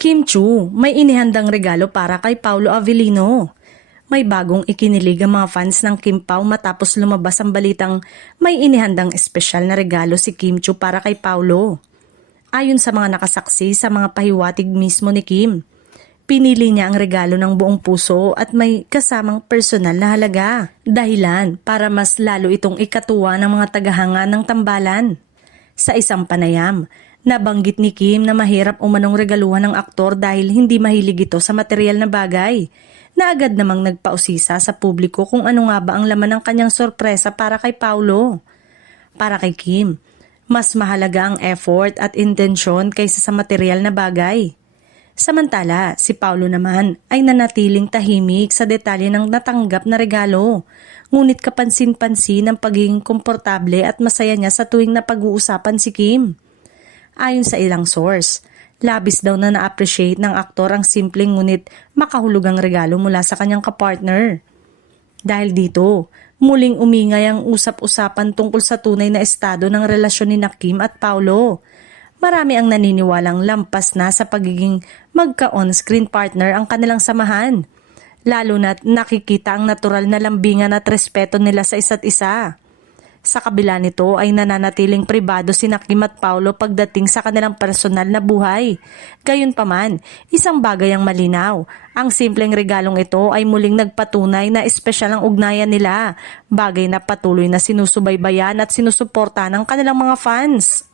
Kim Chu, may inihandang regalo para kay Paulo Avellino. May bagong ikinilig ang mga fans ng Kim Pao matapos lumabas ang balitang may inihandang espesyal na regalo si Kim Chu para kay Paulo. Ayon sa mga nakasaksi sa mga pahiwatig mismo ni Kim, pinili niya ang regalo ng buong puso at may kasamang personal na halaga. Dahilan para mas lalo itong ikatuwa ng mga tagahanga ng tambalan. Sa isang panayam, nabanggit ni Kim na mahirap umanong regaluhan ng aktor dahil hindi mahilig ito sa material na bagay, na agad namang nagpausisa sa publiko kung ano nga ba ang laman ng kanyang sorpresa para kay Paulo. Para kay Kim, mas mahalaga ang effort at intensyon kaysa sa material na bagay. Samantala, si Paulo naman ay nanatiling tahimik sa detalye ng natanggap na regalo, ngunit kapansin-pansin ang pagiging komportable at masaya niya sa tuwing napag-uusapan si Kim. Ayon sa ilang source, labis daw na na-appreciate ng aktor ang simpleng ngunit makahulugang regalo mula sa kanyang kapartner. Dahil dito, muling umingay ang usap-usapan tungkol sa tunay na estado ng relasyon ni Kim at Paulo. Marami ang naniniwalang lampas na sa pagiging magka-on-screen partner ang kanilang samahan, lalo na't nakikita ang natural na lambingan at respeto nila sa isa't isa. Sa kabila nito ay nananatiling pribado si Kim at Paulo pagdating sa kanilang personal na buhay. Gayunpaman, isang bagay ang malinaw. Ang simpleng regalong ito ay muling nagpatunay na espesyal ang ugnayan nila, bagay na patuloy na sinusubaybayan at sinusuporta ng kanilang mga fans.